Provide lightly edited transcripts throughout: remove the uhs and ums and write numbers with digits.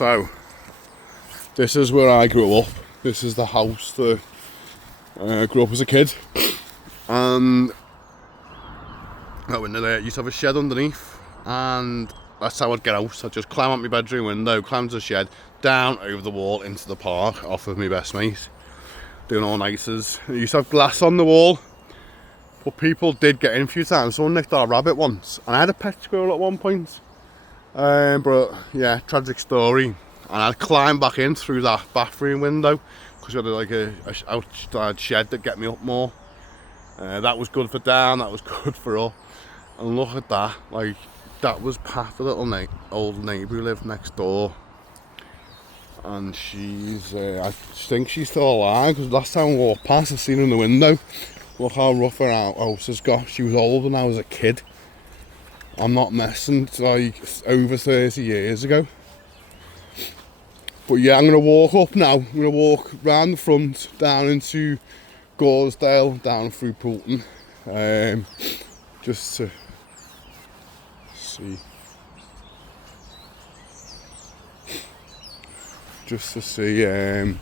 So, this is where I grew up. This is the house that I grew up as a kid. And that window there used to have a shed underneath, and that's how I'd get out. I'd just climb out my bedroom window, climb to the shed, down over the wall into the park, off with my best mate, doing all nighters. It used to have glass on the wall, but people did get in a few times. Someone nicked our rabbit once, and I had a pet squirrel at one point. But yeah, tragic story. And I'd climb back in through that bathroom window because we had like a outside shed that get me up more. That was good for down, that was good for up. And look at that, like that was Pat, the little old neighbour who lived next door. And she's, I think she's still alive because last time I walked past I seen her in the window. Look how rough her house has got. She was older than I was a kid. I'm not messing, it's like over 30 years ago. But yeah, I'm going to walk up now. I'm going to walk round the front, down into Gorsedale, down through Poulton. Just to see. Just to see.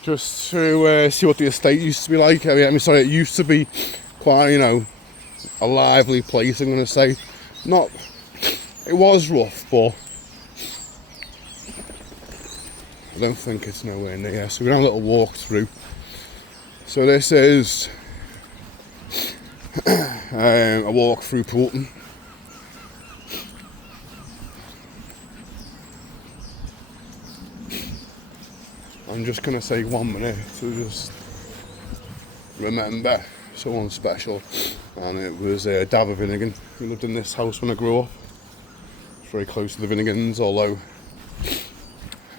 Just to see what the estate used to be like. I mean, sorry, it used to be quite, you know, a lively place, I'm going to say. Not, it was rough, but I don't think it's nowhere near. So we're going to have a little walk through. So this is a walk through Poulton. I'm just going to take 1 minute to just remember someone special, and it was Dava Finnegan, who lived in this house when I grew up. It's very close to the Finnegans, although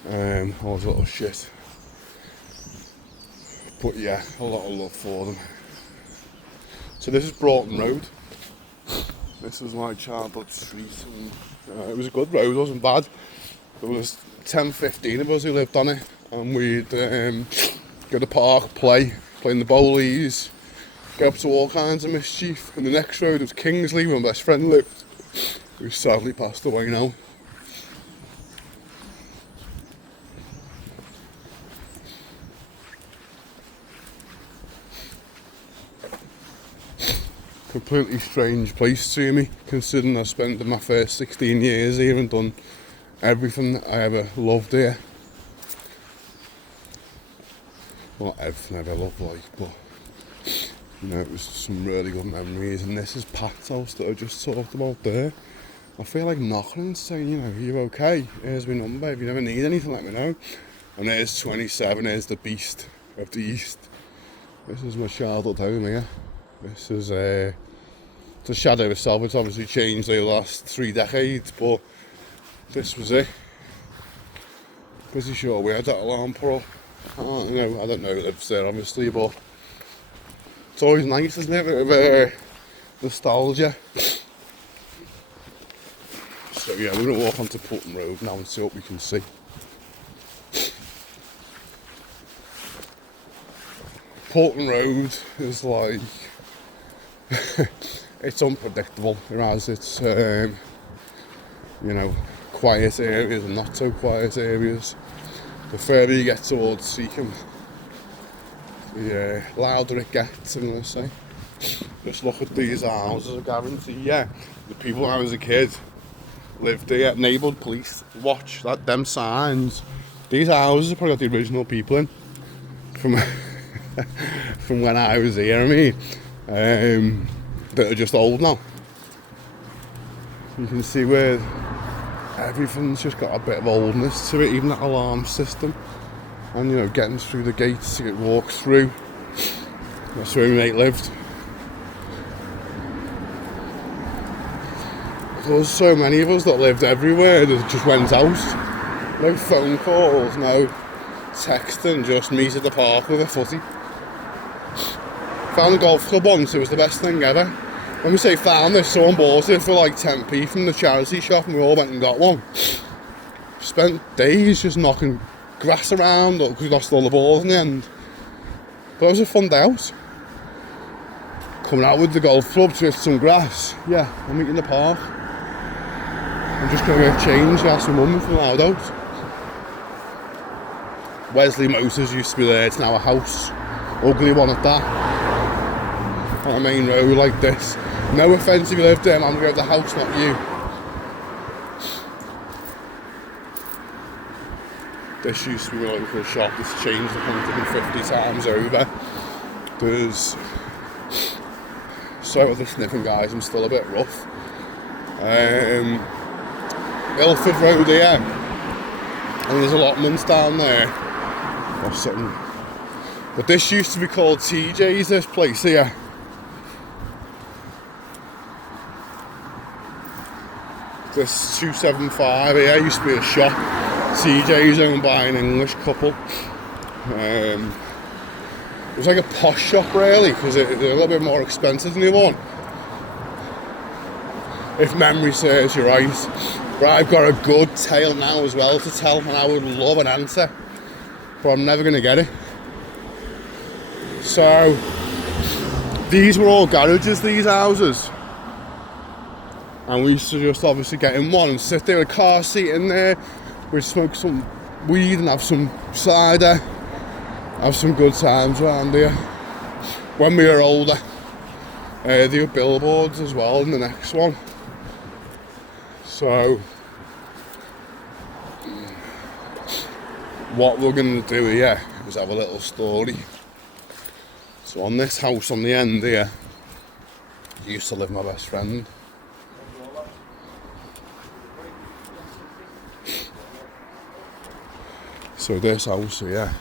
I was a little shit. But yeah, a lot of love for them. So this is Broughton Road. This was my childhood street, and it was a good road, it wasn't bad. There was 10-15 of us who lived on it, and we'd go to the park, play in the bowlies, get up to all kinds of mischief. And the next road was Kingsley, where my best friend lived, who sadly passed away now. Completely strange place to me, considering I spent my first 16 years here and done everything that I ever loved here. Well, not everything I ever loved, like, but you know, it was some really good memories. And this is Pat's house that I just talked about there. I feel like knocking and saying, you know, you're okay, here's my number, if you ever need anything, let me know. And there's 27, here's the beast of the East. This is my childhood home here. This is it's a shadow of itself. It's obviously changed over the last 3 decades, but this was it. Pretty sure we had that alarm put up. I don't know who lives there obviously, but it's always nice, isn't it? A bit of nostalgia. So yeah, we're going to walk onto Poulton Road now and see what we can see. Poulton Road is like it's unpredictable. It has its you know, quiet areas and not so quiet areas. The further you get towards Seacombe, the louder it gets, I'm going to say. Just look at these houses, I guarantee, yeah, the people when I was a kid lived here. Enabled police, watch that, them signs. These houses have probably got the original people in from from when I was here, I mean, that are just old now. You can see where everything's just got a bit of oldness to it, even that alarm system. And you know, getting through the gates to get walked through. That's where my mate lived. There was so many of us that lived everywhere that just went out. No phone calls, no texting, just meet at the park with a footy. Found a golf club once, it was the best thing ever. When we say found this, someone bought it for like 10p from the charity shop and we all went and got one. Spent days just knocking grass around, because we lost all the balls in the end. But it was a fun day out. Coming out with the golf club to hit some grass. Yeah, I'll meet you in the park. I'm just going to get changed, ask my mum from loud out. Wesley Motors used to be there, it's now a house. Ugly one at that. On a main road like this. No offence if you live there, I'm going to go to the house, not you. This used to be my local shop, it's changed 150 times over. There's so other sniffing guys, I'm still a bit rough. Ilford Road here, and there's allotments down there or something. But this used to be called TJ's, this place here. This 275 here used to be a shop. TJ's owned by an English couple. It was like a posh shop really, because they're a little bit more expensive than the other one. If memory serves you right. But I've got a good tale now as well to tell, and I would love an answer, but I'm never going to get it. So, these were all garages, these houses. And we used to just obviously get in one and sit there with a car seat in there. We'd smoke some weed and have some cider. Have some good times around here. When we were older, there were billboards as well in the next one. So, what we're going to do here is have a little story. So on this house on the end here, used to live my best friend. So this house here,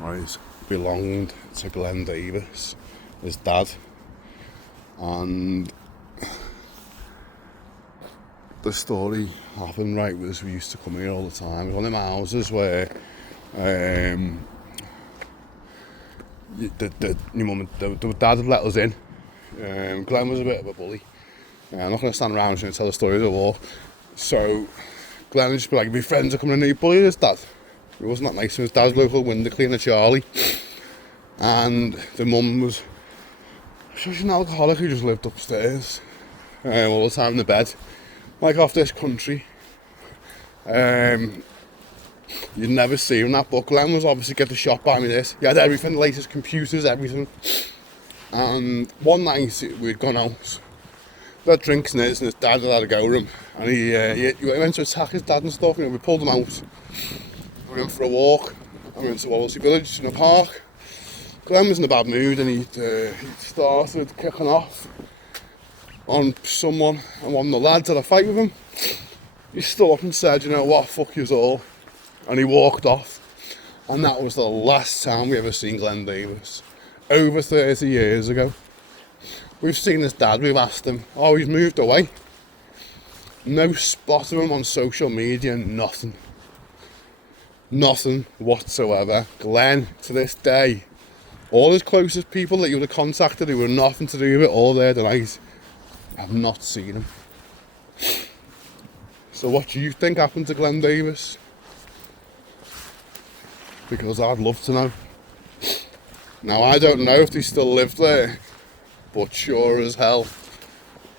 right, belonged to Glenn Davis, his dad, and the story happened, right, was we used to come here all the time. It was one of them houses where your mum and the dad had let us in. Glenn was a bit of a bully. I'm not going to stand around and tell the story of the war. So Glenn would just be like, my friends are coming in and bully his dad. It wasn't that nice. His dad's local window cleaner, Charlie. And the mum was, she was an alcoholic who just lived upstairs all the time in the bed. Like off this country. You'd never see him that, but Glenn was obviously get the shop by me this. He had everything, the latest computers, everything. And one night we'd gone out, we had drinks in his, and his dad had a go with him. And he went to attack his dad and stuff, we pulled him out. We went for a walk, and we went to Wallasey village in a park. Glenn was in a bad mood and he'd started kicking off on someone, and one of the lads had a fight with him. He stood up and said, you know what, fuck yous all. And he walked off. And that was the last time we ever seen Glenn Davis. Over 30 years ago. We've seen his dad, we've asked him. Oh, he's moved away. No spot of him on social media, nothing. Nothing whatsoever. Glenn, to this day, all his closest people that you would have contacted who were nothing to do with it, all there tonight. I've not seen him. So what do you think happened to Glenn Davis? Because I'd love to know. Now I don't know if he still lived there, but sure as hell,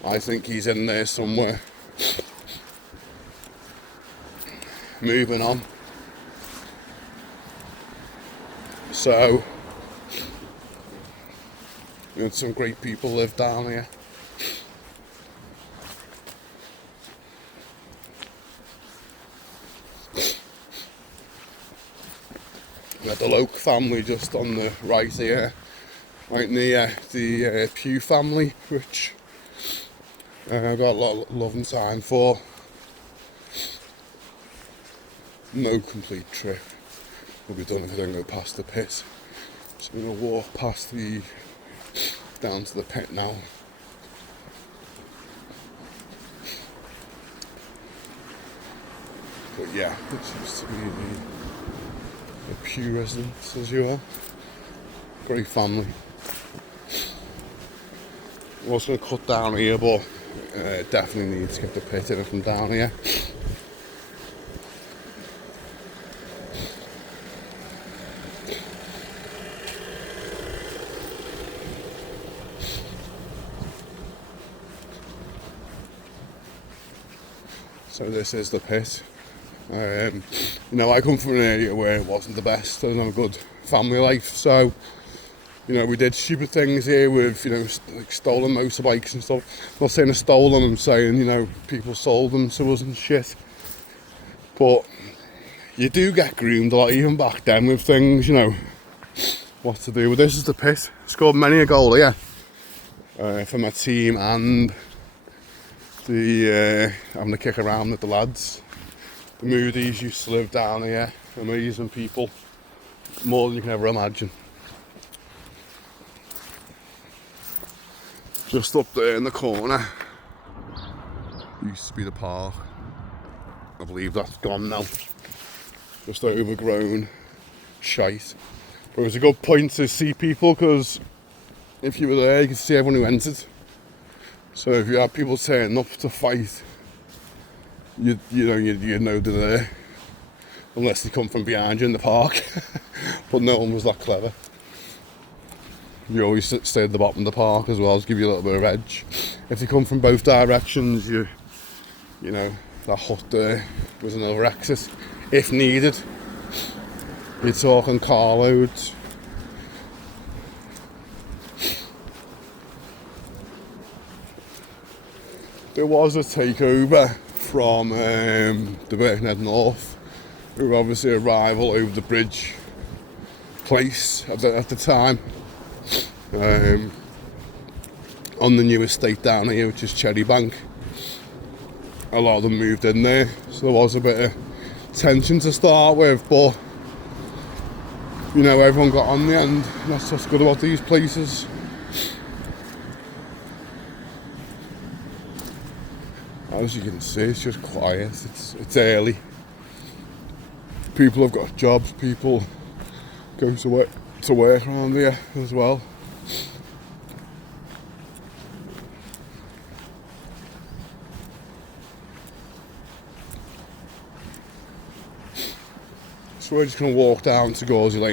I think he's in there somewhere. Moving on. So, we had some great people live down here. We had the Loke family just on the right here, right near the Pugh family, which I've got a lot of love and time for. No complete trip will be done if I don't go past the pit. So I'm going to walk past down to the pit now. But yeah, this used to be the Pugh residence, as you are. Great family. I was going to cut down here, but definitely need to get the pit in from down here. So this is the pit. You know, I come from an area where it wasn't the best. I didn't have a good family life, so you know, we did stupid things here with, you know, like stolen motorbikes and stuff. I'm not saying I stole them, I'm saying, you know, people sold them to us and shit. But you do get groomed a lot, even back then, with things, you know, what to do. But this is the pit. Scored many a goal here for my team, and the having a kick around with the lads. The Moody's used to live down here. Amazing people, more than you can ever imagine. Just up there in the corner used to be the park. I believe that's gone now. Just overgrown shite. But it was a good point to see people, because if you were there you could see everyone who entered. So if you had people turning up to fight, you know they're there. Unless they come from behind you in the park. But no one was that clever. You always stay at the bottom of the park as well, to give you a little bit of edge. If you come from both directions, you know, that hut there was another exit, if needed. You're talking carloads. There was a takeover from the Birkenhead North, who were obviously a rival over the bridge place at the time. On the new estate down here, which is Cherrybank, a lot of them moved in there, so there was a bit of tension to start with, but you know, everyone got on the end. That's what's good about these places. As you can see, it's just quiet. It's early. People have got jobs. People go to work around here as well. So we're just going to walk down to Gorsedale